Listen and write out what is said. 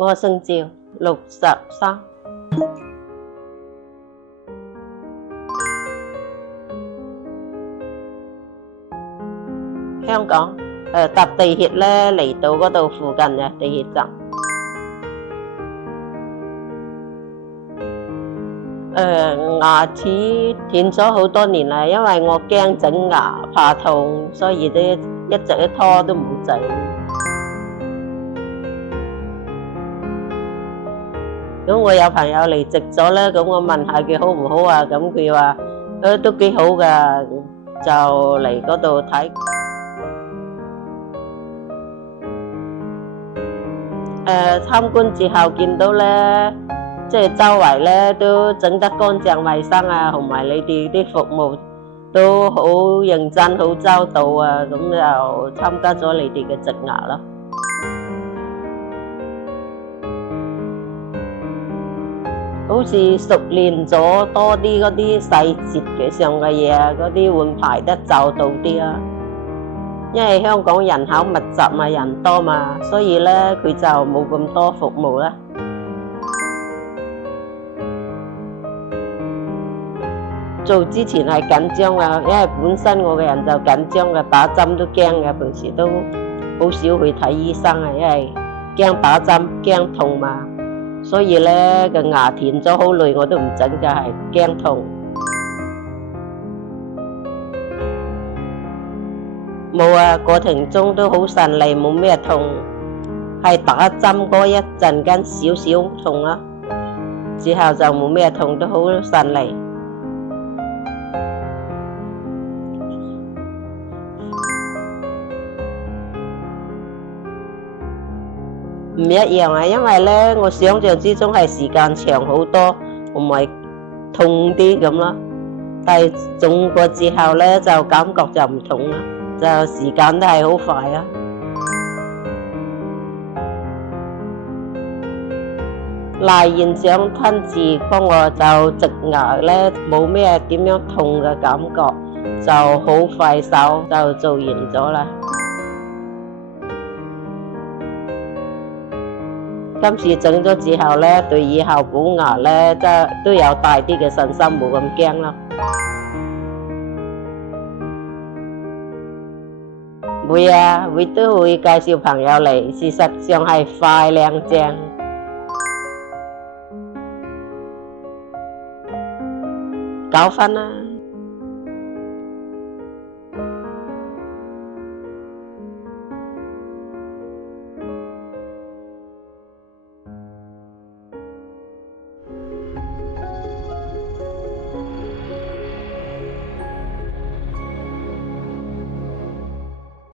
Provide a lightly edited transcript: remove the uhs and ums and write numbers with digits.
我姓趙，63。香港搭地鐵咧嚟到嗰度附近嘅地鐵站。牙齒斷咗好多年啦，因為我驚整牙怕痛，所以都一直都拖都冇整。咁我有朋友嚟植咗咧，咁我問下佢好唔好啊？咁佢話都幾好噶，就嚟嗰度睇。參觀之後見到咧，即係周圍咧都整得乾淨衛生啊，同埋你哋啲服務都好認真、好周到啊，咁就參加咗你哋嘅植牙咯。好似熟練咗多啲嗰啲細節嘅上嘅嘢啊，嗰啲換排得周到啲啊。因為香港人口密集嘛，人多嘛，所以咧佢就冇咁多服務啦。做之前係緊張啊，因為本身我嘅人就緊張嘅，打針都驚嘅，平時都好少去睇醫生啊，因為驚打針驚痛嘛。所以咧個牙斷咗好耐我都唔整，就係驚痛。冇啊，過程中都好順利，冇咩痛，係打針嗰一陣間少少痛啦，之後就冇咩痛，都好順利。唔一樣啊，因為咧我想象之中係時間長好多，唔係痛啲咁咯。但係種過之後咧就感覺就唔同啦，就時間都係好快啊。賴院長親自幫我就植牙咧，冇咩點樣痛嘅感覺，就好快手就做完咗啦。今次整咗之後咧，對以後補牙咧都有大啲嘅信心，冇咁驚咯。會啊，都會介紹朋友嚟，事實上係快靚正。9分啦。